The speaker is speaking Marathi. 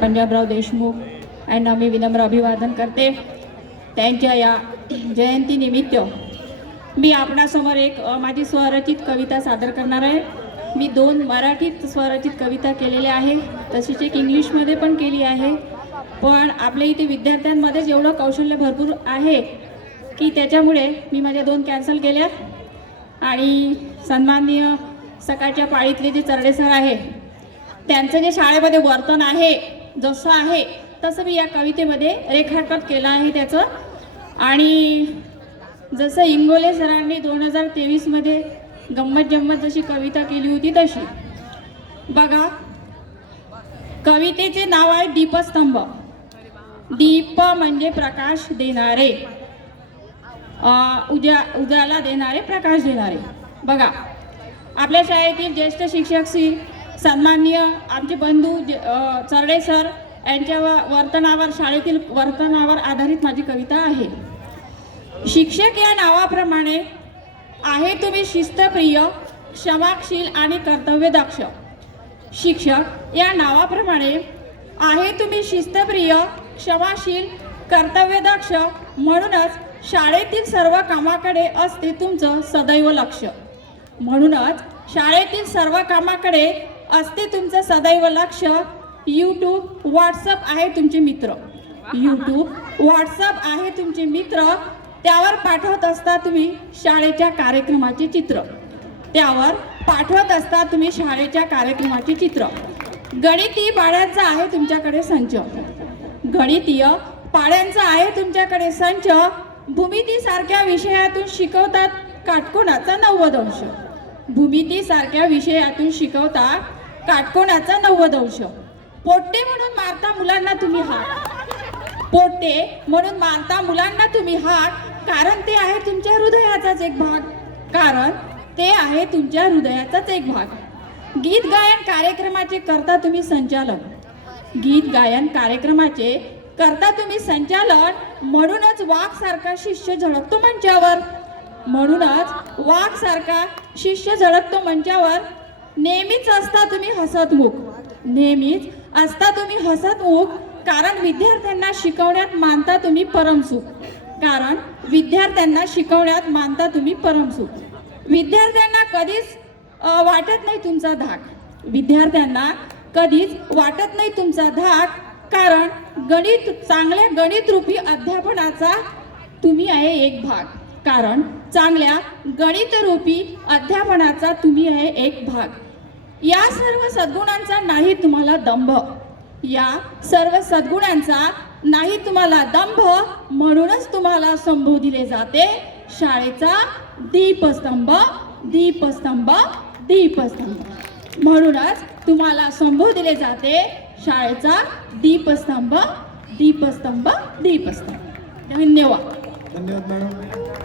पंजाबराव देशमुख यांना मी विनम्र अभिवादन करते। त्यांच्या या जयंतीनिमित्त मी आपणासमोर एक माझी स्वरचित कविता सादर करणार आहे। मी 2 मराठीत स्वरचित कविता केलेल्या आहे, तशीच एक इंग्लिशमध्ये पण केली आहे। पण आपल्या इथे विद्यार्थ्यांमध्ये एवढं कौशल्य भरपूर आहे की त्याच्यामुळे मी माझ्या 2 कॅन्सल केल्या आणि सन्माननीय सकाळच्या पाळीतले जे चरडे सर आहे त्यांचं जे शाळेमध्ये वर्तन आहे जसं आहे तसं मी या कवितेमध्ये रेखाटन केलं आहे त्याचं। आणि जसं इंगोले सरांनी 2023 मध्ये गंमत जम्मत जशी कविता केली होती तशी बघा। कवितेचे नाव आहे दीपस्तंभ। दीप म्हणजे प्रकाश देणारे, उजाला देणारे, प्रकाश देणारे। बघा, आपल्या शाळेतील ज्येष्ठ शिक्षक श्री सन्माननीय आमचे बंधू चरडे सर यांच्या वर्तनावर, शाळेतील वर्तनावर आधारित माझी कविता आहे। शिक्षक या नावाप्रमाणे आहे तुम्ही शिस्तप्रिय, क्षमाशील आणि कर्तव्यदक्ष। शिक्षक या नावाप्रमाणे आहे तुम्ही शिस्तप्रिय, क्षमाशील, कर्तव्यदक्ष, म्हणूनच शाळेतील सर्व कामाकडे असते तुमचं सदैव लक्ष। म्हणूनच शाळेतील सर्व कामाकडे असते तुमचं सदैव लक्ष। यूट्यूब, व्हॉट्सअप आहे तुमचे मित्र। यूट्यूब, व्हॉट्सअप आहे तुमचे मित्र। त्यावर पाठवत असता तुम्ही शाळेच्या कार्यक्रमाचे चित्र। त्यावर पाठवत असता तुम्ही शाळेच्या कार्यक्रमाचे चित्र। गणितीय पाढ्यांचा आहे तुमच्याकडे संच। गणितीय पाढ्यांचा आहे तुमच्याकडे संच। भूमितीसारख्या विषयातून शिकवतात काटकोनाचा 90 अंश। भूमितीसारख्या विषयातून शिकवता काटकोनाचा 90 अंश। पोट्टे म्हणून मारता मुलांना तुम्ही हाक। पोट्टे म्हणून मारता मुलांना तुम्ही हाक, कारण ते आहे तुमच्या हृदयाचाच एक भाग। कारण ते आहे तुमच्या हृदयाचाच एक भाग। गीत गायन कार्यक्रमाचे करता तुम्ही संचालन। गीत गायन कार्यक्रमाचे करता तुम्ही संचालन, म्हणूनच वाघ सारखा शिष्य झळकतो मंचावर। म्हणूनच वाघ सारखा शिष्य झळकतो मंचावर। नेहमीच असता तुम्ही हसतमुख। नेहमीच असता तुम्ही हसतमुख, कारण विद्यार्थ्यांना शिकवण्यात मानता तुम्ही परमसुख। कारण विद्यार्थ्यांना शिकवण्यात मानता तुम्ही परमसुख। विद्यार्थ्यांना कधीच वाटत नाही तुमचा धाक। विद्यार्थ्यांना कधीच वाटत नाही तुमचा धाक, कारण चांगल्या गणित रूपी अध्यापनाचा तुम्ही आहे एक भाग। कारण चांगल्या गणित रूपी अध्यापनाचा तुम्ही आहे एक भाग। या सर्व सद्गुणांचा नाही तुम्हाला दंभ। या सर्व सद्गुणांचा नाही तुम्हाला दंभ, म्हणूनच तुम्हाला संबोधिले जाते शाळेचा दीपस्तंभ, दीपस्तंभ, दीपस्तंभ। म्हणूनच तुम्हाला संबोधिले जाते शाळेचा दीपस्तंभ, दीपस्तंभ, दीपस्तंभ। धन्यवाद। धन्यवाद मॅडम।